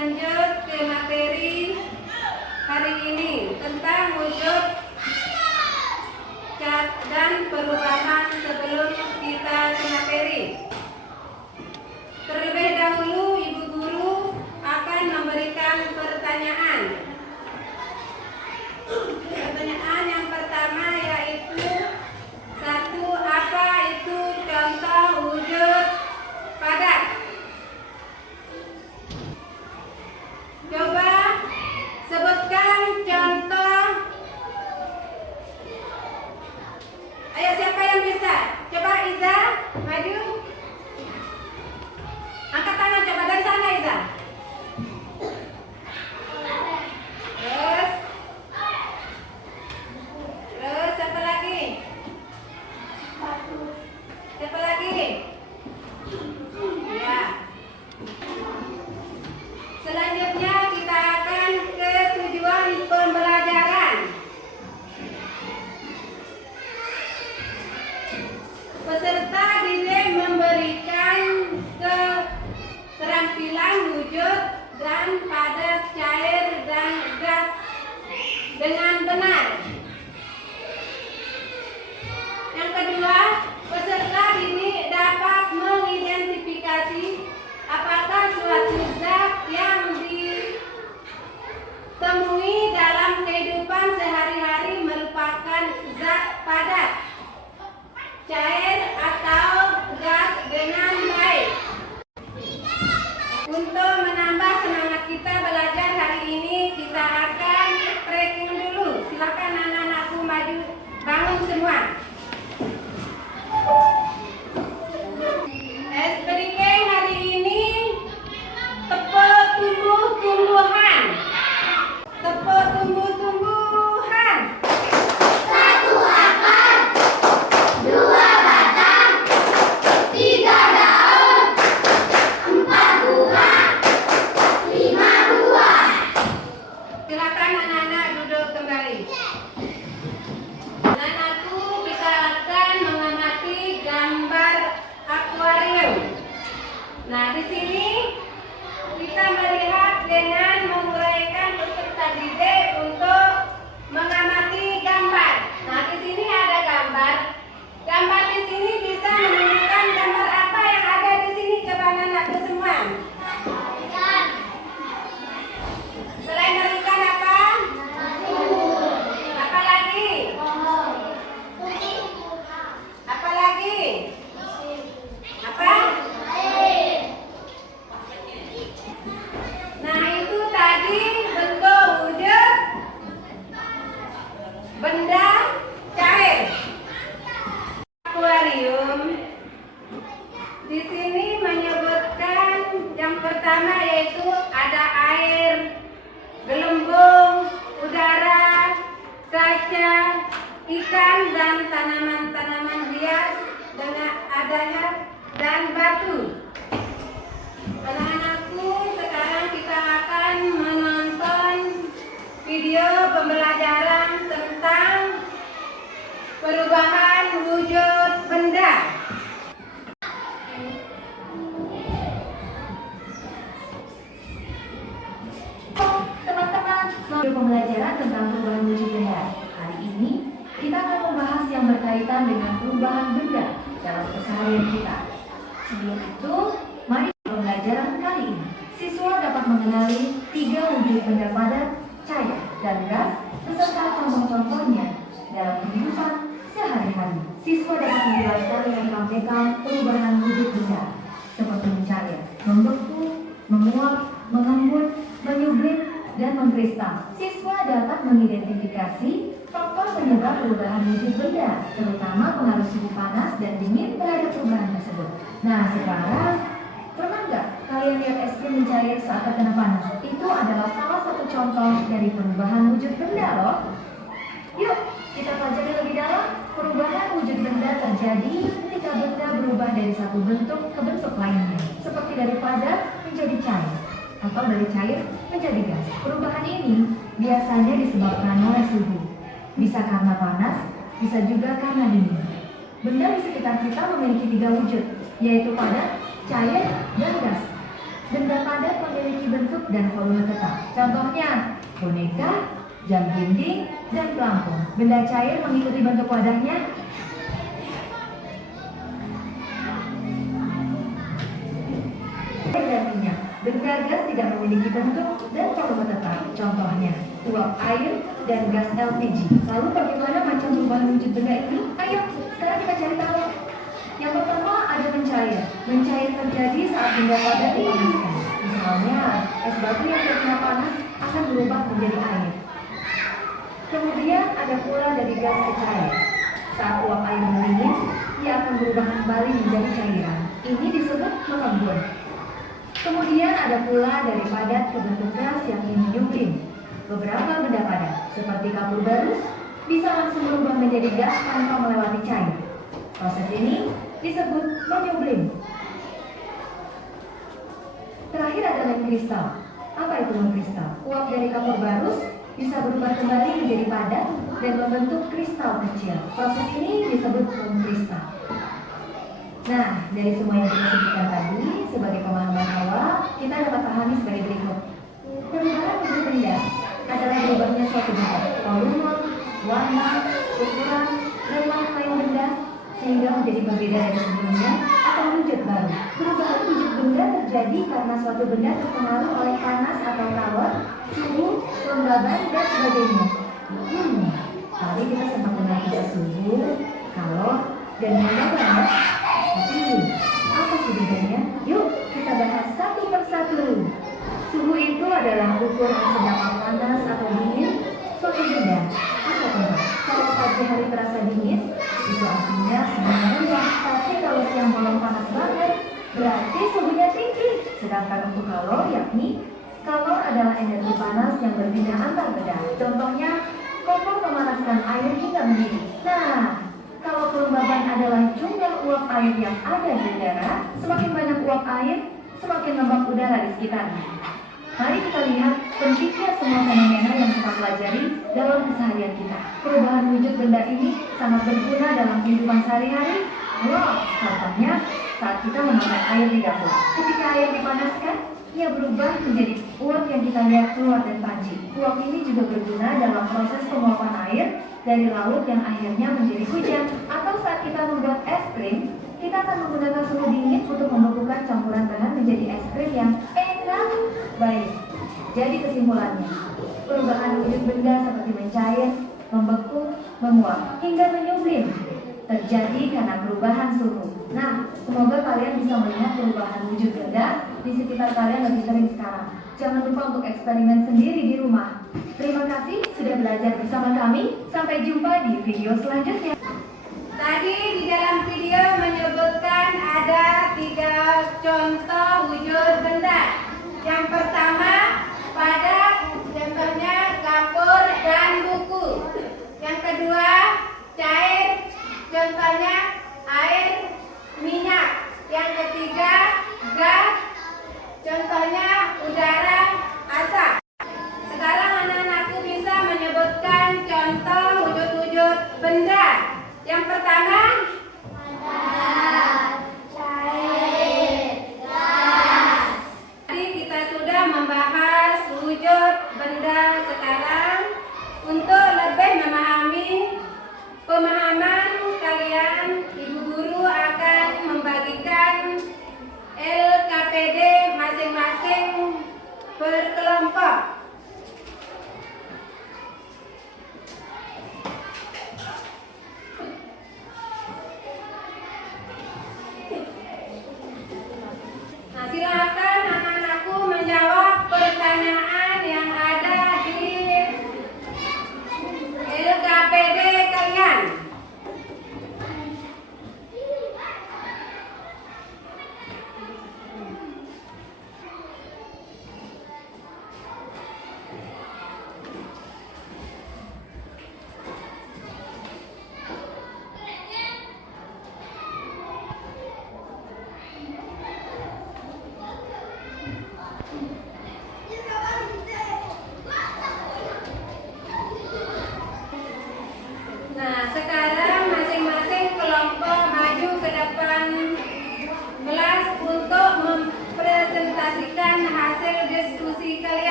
lanjut ke materi hari ini tentang wujud dan perubahan. Sebelum kita ke materi, terlebih dahulu Ibu Guru akan memberikan pertanyaan. Pertanyaan yang pertama yaitu satu, apa itu contoh wujud padat? Coba sebutkan contoh. Ayo, siapa yang bisa? Coba Iza, maju. Angkat tangan, coba dari sana Iza. Terus siapa lagi? Siapa lagi? Ya. Selanjutnya kita akan ke tujuan pembelajaran. Peserta didik memberikan keterampilan wujud dan padat, cair dan gas dengan benar. Yang kedua, peserta didik dapat mengidentifikasi apakah suatu zat yang ditemui dalam kehidupan sehari-hari merupakan zat padat, cair atau gas dengan baik. Untuk menambah semangat kita belajar hari ini, kita akan stretching dulu. Silakan anak-anakku maju, bangun semua. Stretching hari ini tepuk tumbuh-tumbuhan. Tepuk tumbuh-tumbuhan. Satu akar, dua batang, tiga daun, empat buah, lima buah. Silakan anak-anak duduk kembali. Anak-anakku, kita akan mengamati gambar akuarium. Nah, di sini kita melihat dengan menguraikan peserta didik untuk mengamati gambar. Nah, di sini ada gambar. Gambar di sini bisa menunjukkan gambar apa yang ada di sini. Coba anak-anakku semua. Selain dari ikan apa? Apa lagi? Apa lagi? Apa? Nah, itu tadi bentuk wujud benda cair. Akuarium di sini menyebutkan yang pertama yaitu ada air, gelembung, udara, kaca, ikan dan tanaman-tanaman hias dengan adanya dan batu. Anak-anakku, sekarang kita akan menonton video pembelajaran tentang perubahan wujud benda. Teman-teman, video pembelajaran tentang perubahan wujud benda. Hari ini kita akan membahas yang berkaitan dengan perubahan benda dalam keseharian kita. Sebelum itu, mari pembelajaran kali ini siswa dapat mengenali 3 wujud benda padat, cair, dan gas beserta contoh-contohnya dalam kehidupan sehari-hari. Siswa dapat menjelaskan dengan menggambarkan perubahan wujud benda seperti mencair, membeku, menguap, mengembun, menyublim, dan mengkristal. Siswa dapat mengidentifikasi faktor penyebab perubahan wujud benda, terutama pengaruh suhu panas dan dingin terhadap perubahan tersebut. Nah, sekarang pernah nggak kalian lihat es krim mencair saat terkena panas? Itu adalah salah satu contoh dari perubahan wujud benda loh. Yuk, kita pelajari lebih dalam. Perubahan wujud benda terjadi ketika benda berubah dari satu bentuk ke bentuk lainnya, seperti dari padat menjadi cair atau dari cair menjadi gas. Perubahan ini biasanya disebabkan oleh suhu. Bisa karena panas, bisa juga karena dingin. Benda di sekitar kita memiliki 3 wujud, yaitu padat, cair, dan gas. Benda padat memiliki bentuk dan volume tetap. Contohnya, boneka, jam dinding, dan pelampung. Benda cair mengikuti bentuk wadahnya. Dan minyak. Benda gas tidak memiliki bentuk dan volume tetap. Contohnya, uap air dan gas LPG. Lalu bagaimana macam perubahan wujud benda ini? Ayo, sekarang kita cari tahu. Yang pertama ada mencair. Mencair terjadi saat benda padat dipanaskan. Misalnya, es batu yang terkena panas akan berubah menjadi air. Kemudian ada pula dari gas ke cair. Saat uap air mendidih, ia akan berubah kembali menjadi cairan. Ini disebut mengembun. Kemudian ada pula dari padat ke bentuk gas yang menyublim. Beberapa benda padat, seperti kapur barus, bisa langsung berubah menjadi gas tanpa melewati cair. Proses ini disebut menyublim. Terakhir ada lem kristal. Apa itu lem kristal? Uap dari kapur barus bisa berubah kembali menjadi padat dan membentuk kristal kecil. Proses ini disebut lem kristal. Nah, dari semua yang kita sebutkan tadi, sebagai pemahaman awal, kita dapat pahami sebagai berikut. Perubahan wujud benda adalah berubahnya suatu bentuk, volume, warna, ukuran, dan lain-lain benda, sehingga menjadi berbeda dari sebelumnya atau wujud baru. Perubahan wujud benda terjadi karena suatu benda terpengaruh oleh panas atau kalor, suhu, kelembaban, dan sebagainya. Tadi kita sempat mengenai suhu, kalor, dan kelembaban. Tapi, apa sih bedanya? Yuk, kita bahas satu persatu. Suhu itu adalah ukuran seberapa panas atau dingin suatu benda. Apa contoh? Kalau pagi hari terasa dingin, itu artinya sedang rendah. Tapi kalau siang malam panas banget, berarti suhunya tinggi. Sedangkan untuk kalor, yakni kalor adalah energi panas yang berpindah antar benda. Contohnya, kompor memanaskan air hingga mendidih. Nah, kalau kelembaban adalah jumlah uap air yang ada di udara, semakin banyak uap air, semakin lembab udara di sekitarnya. Mari kita lihat pentingnya semua fenomena yang kita pelajari dalam keseharian kita. Perubahan wujud benda ini sangat berguna dalam kehidupan sehari-hari. Contohnya saat kita memakai air di dapur. Ketika air dipanaskan, ia berubah menjadi uap yang kita lihat keluar dari panci. Uap ini juga berguna dalam proses penguapan air dari laut yang akhirnya menjadi hujan. Atau saat kita membuat es krim, kita akan menggunakan suhu dingin untuk membekukan campuran bahan menjadi es krim yang enak. Baik, jadi kesimpulannya, perubahan wujud benda seperti mencair, membeku, menguap, hingga menyublim terjadi karena perubahan suhu. Nah, semoga kalian bisa melihat perubahan wujud benda di sekitar kalian lebih sering sekarang. Jangan lupa untuk eksperimen sendiri di rumah. Terima kasih sudah belajar bersama kami. Sampai jumpa di video selanjutnya. Tadi di dalam video menyebutkan ada 3 contoh wujud benda. Yang pertama, padat, contohnya kapur dan buku. Yang kedua, cair, contohnya air, minyak. Yang ketiga, gas, contohnya udara, asap. Sekarang anak-anakku bisa menyebutkan contoh wujud-wujud benda. Yang pertama, padat, cair, gas. tadi kita sudah membahas wujud benda. Sekarang untuk lebih memahami pemahaman kalian, Ibu Guru akan membagikan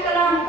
kelompok